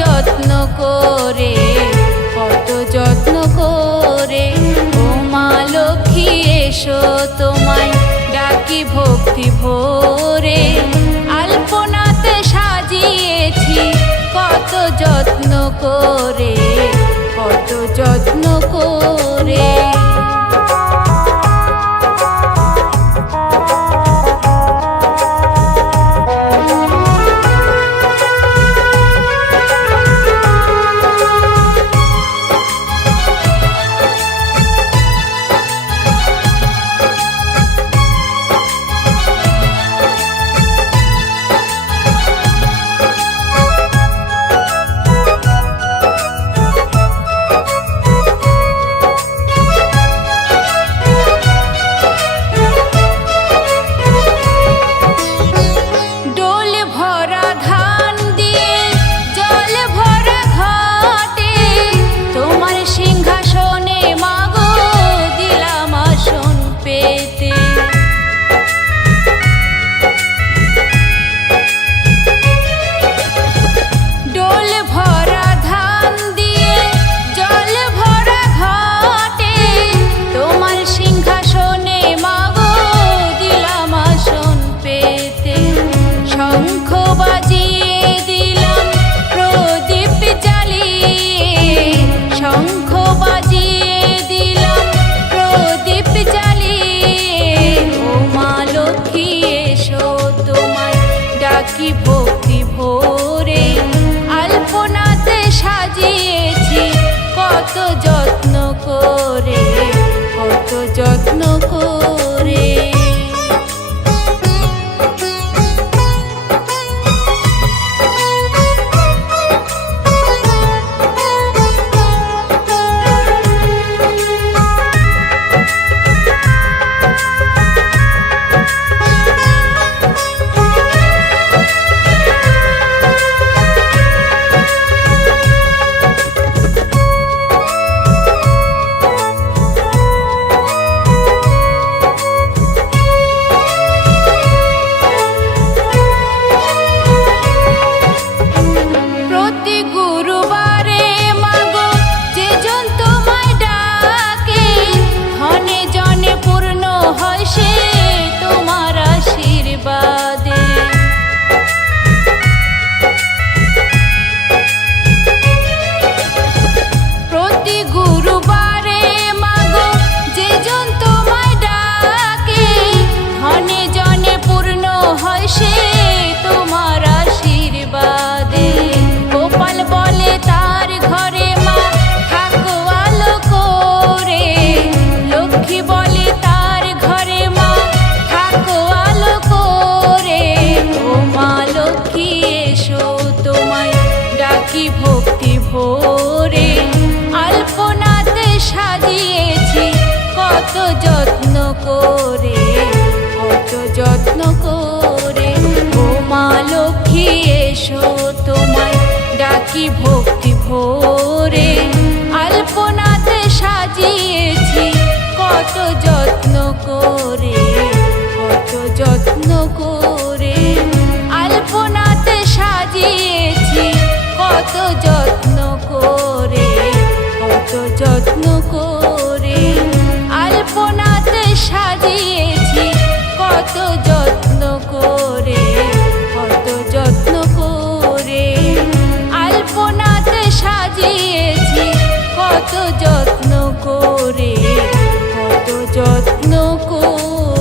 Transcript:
যত্ন করে, কত যত্ন করে। ও মা লক্ষ্মী এসো তোমায় ডাকি ভক্তি ভরে, আলপনাতে সাজিয়েছি কত যত্ন করে, কত যত্ন করে। ডাকি ভক্তি ভরে, আলপনাতে সাজিয়েছি কত যত্ন করে, কত যত্ন করে। ভক্তি ভরে, আলপনাতে সাজিয়েছি কত যত্ন করে, কত যত্ন করে। ও মা লক্ষ্মী এসো তোমায় ডাকি ভক্তি ভরে, আলপনাতে সাজিয়েছি কত যত্ন করে, কত যত্ন করে। আলপনাতে সাজিয়েছি কত যত্ন করে, কত যত্ন করে। আলপনাতে সাজিয়েছি কত যত্ন করে, কত যত্ন করে। আলপনাতে সাজিয়েছি কত যত্ন করে, কত যত্ন করে।